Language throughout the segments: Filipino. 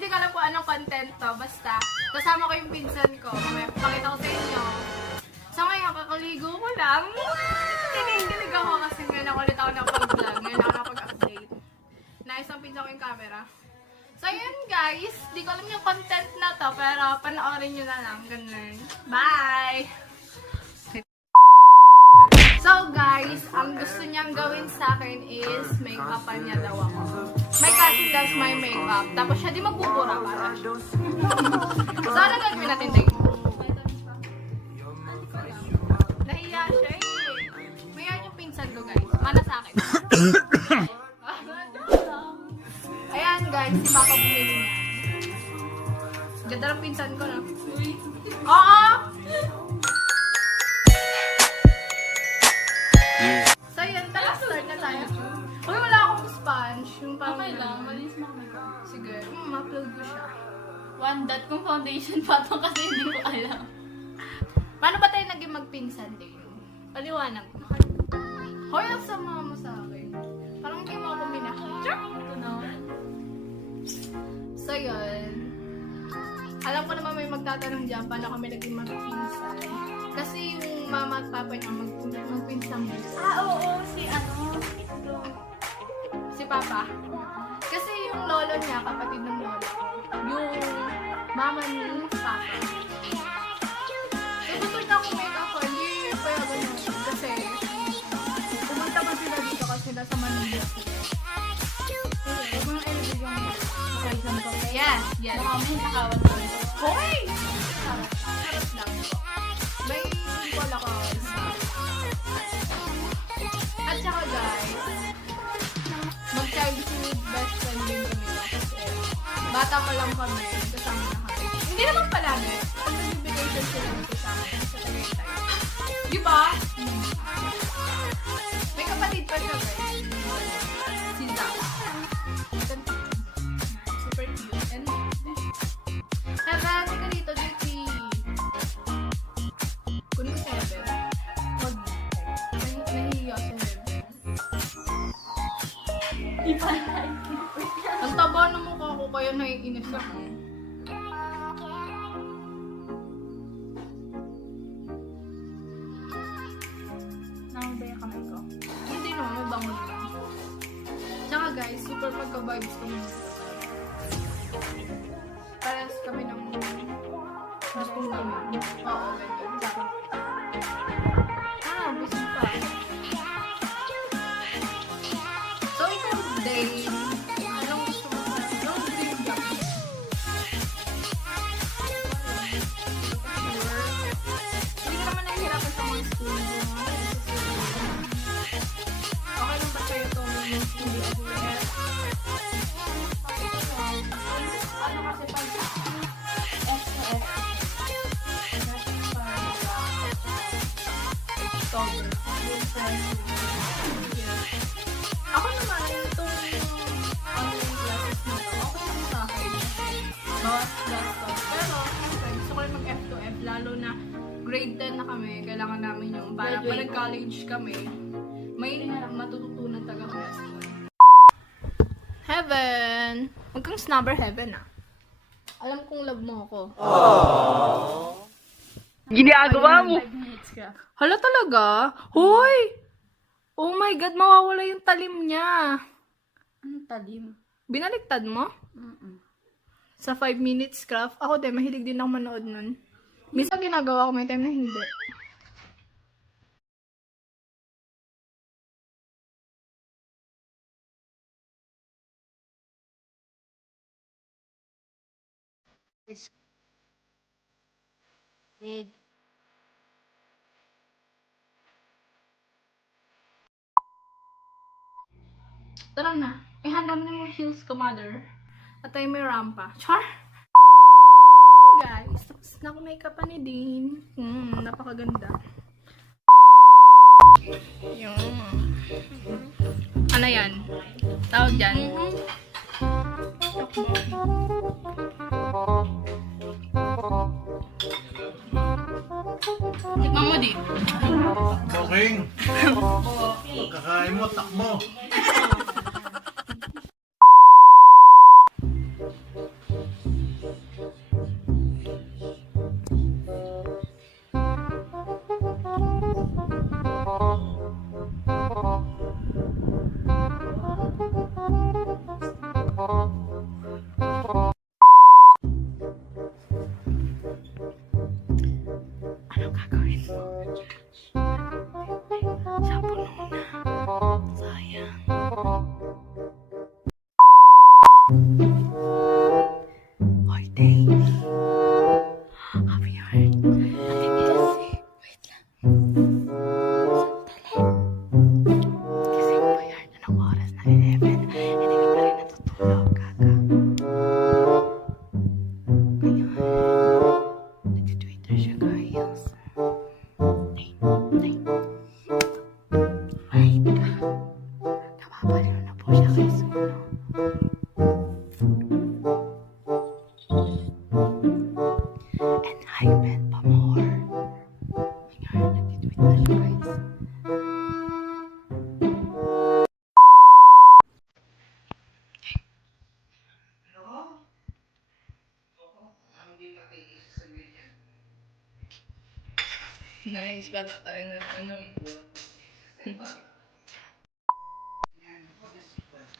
hindi ko alam kung anong content to. Basta, kasama ko yung pinsan ko. May pakita ko sa inyo. So ngayon, kakaligo ko lang. Kinikilig ako kasi ngayon ulit ako napag-vlog. Ngayon ako napag-update. Nice ang pinsan ko yung camera. So yun guys, di ko alam yung content na to, pero panoorin nyo na lang. Ganun. Bye! So guys, ang gusto niyang gawin sa akin is make-upan niya daw ako. My cousin does my makeup. Tapos siya di magbubura para. So ano gagawin natin tayo? Nahiya siya eh. Mayan yung pinsan ko guys. Mana sa akin. Ayan guys, si Papa bumili niya. Ganda ng pinsan ko na. Oo! So yun, tara start na tayo. Uy, wala akong sponge. Yung pang Okay lang, malis mo ka. sige, ma-upload ko siya. One dot kung foundation pa to kasi hindi ko alam. Paano ba tayo naging magpinsan din? Paliwanag mo. Hoy, ang sama mo sa akin. Parang hindi mo ako minakita. Ito na. So yun. Alam ko naman may magtatanong dyan paano kami naging magpinsan. Kasi yung mama at papa niya magpinsan mo. Oo, si ano? Si papa. Kasi yung lolo niya, kapatid ng lolo ko. Yung mama ni papa. So gusto niya akong make ako. Hindi pa yung ganun. Kasi pumunta pa sila dito kasi nasa Manila. Huwag mo nang ilibig yung pinsan ko. Yes, yes. Baka may nakawan ko. Hoy! Sarap lang po. May wala ka isa. At saka guys, mag-childhood best friend din kami no? Kasi bata pa lang kami, kasama na kami. Hindi naman palagi. Ang nag-invitation sila dito sa amin sa Tagaytay. Di ba? May kapatid pa siya guys. Si Zach. Super cute. And Heaven, ka dito, Duty. Kunin ko 7. Wag. Nahihiya si Heaven. Di pa na. Ang taba ng mukha ko kaya naiinis ako. Nakabay ang kamay ko. Hindi naman, may bangon lang. Tsaka guys, super pagka-vibes kami dito. Parehas kami ng gusto namin. Oo, ganyan. Tsaka. Busy pa. So, ikaw, Dane, anong gusto mo sa anong dream job mo? Hindi ka naman nahihirapan sa mga school mo. Okay lang ba sa'yo itong hindi aware? Ano kasi pag SOS October. Ako naman, itong online classes na to, okay lang sa akin. Laptop. Pero, syempre, gusto ko rin mag-F to F, lalo na grade 10 na kami, kailangan namin yung para pag nag-college kami, may matututunan talaga kami. Heaven! Huwag kang snubber Heaven ah. Alam kong love mo ako. Ginagawa mo. 5 minutes ka. Hala talaga? Hoy! Oh my God, mawawala yung talim niya. Anong talim? Binaliktad mo? Sa 5 minutes craft? Ako din, mahilig din ako manood nun. Minsan ginagawa ko, may time na hindi. Red. Tara na. Ihanda mo na yung heels ko, mother. At tayo may rampa. Char! Guys, tapos na ako makeup pa ni Dean. Napakaganda. Yung... Ano yan? Tawag dyan? Tikman mo di. Boking! Kakain mo, takbo! Nice. Bata tayo na ano.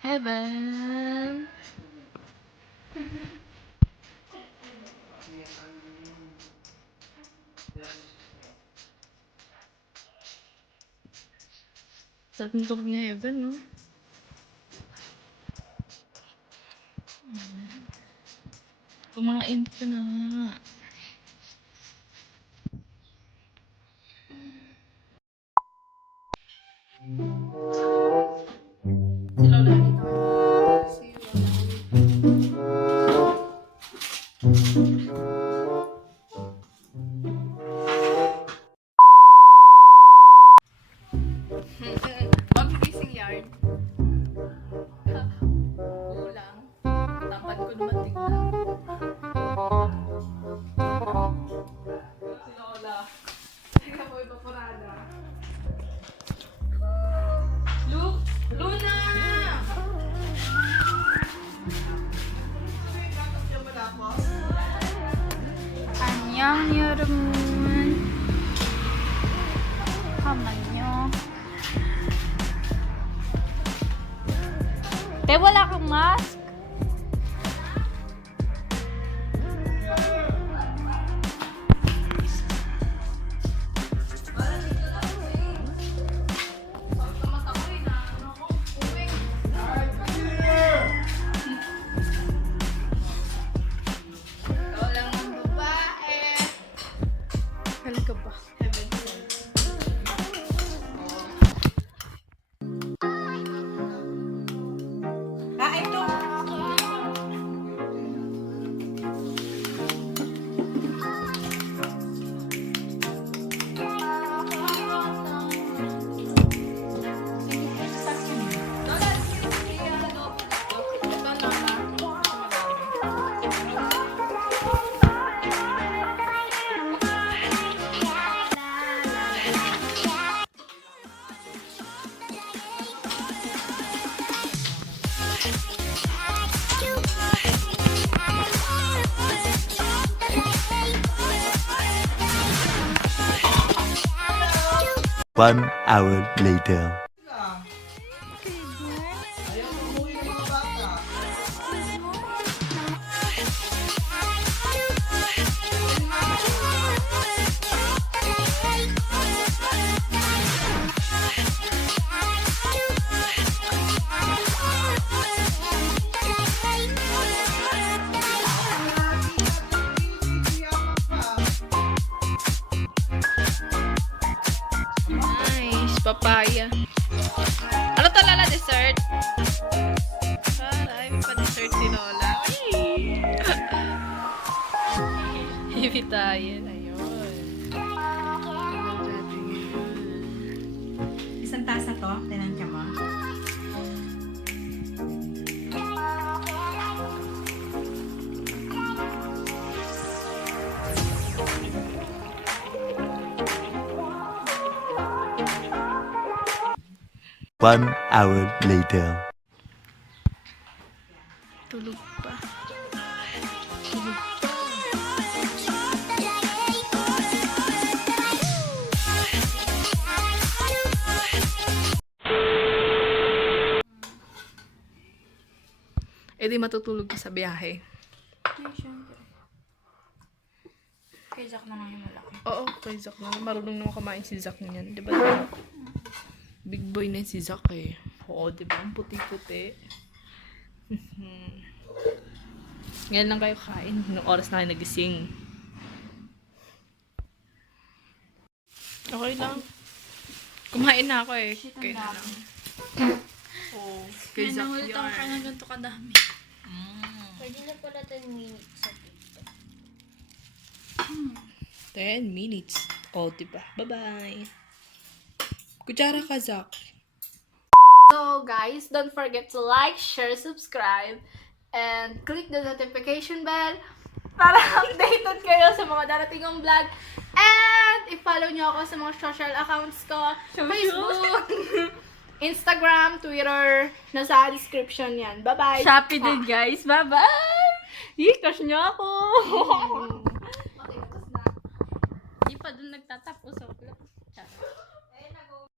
Heaven. Sa pintok niya heaven, no? Kumain ka na. Si Lola dito. Si Lola. Pag-fishing yard. Kulang. Tamad ko naman tignan. Si Lola. Teka po, ipapurada. Luna! 안녕 여러분. 잠깐만요. 왜 wala kang mask? Walang babae. Talaga ba? Heaven sent. Ito. Lola, sige, ano? Ito, Lola. One hour later. Ayaw mo umuwi ng mga bata. Nice. Papaya. Ano to, Lola? Dessert? Ay, may pa-dessert si Lola. Hibitayin. Ayun. Isang tasa to, tinansya mo. One hour later. Tulog pa. Eh di matutulog ka sa biyahe. Ay, syempre. Kay Jack na lang yung malaki. Oo, kay Zack na. Marunong naman kumain si Zack niyan. Di ba? Big boy na si Zack eh. Oo, di ba? Ang puti-puti. Ngayon lang kayo kain. Nung oras na kayo nagising. Okay lang. Kumain na ako eh. Shit, ang Kaya na dami. lang. Oo, kay Kaya Zack nangulit ako ka yan. ng ganito kadami. Pwede na pala 10 minutes sa TikTok. 10 minutes. Oh, diba? Bye-bye. Kutsara ka, Zack. So, guys, don't forget to like, share, subscribe, and click the notification bell para updated kayo sa mga darating kong vlog. And, i-follow nyo ako sa mga social accounts ko. Facebook, Instagram, Twitter. Nasa description yan. Bye-bye. Shopee din guys. Bye-bye! Crush nyo ako. Di pa pa dun nagtatapos oh.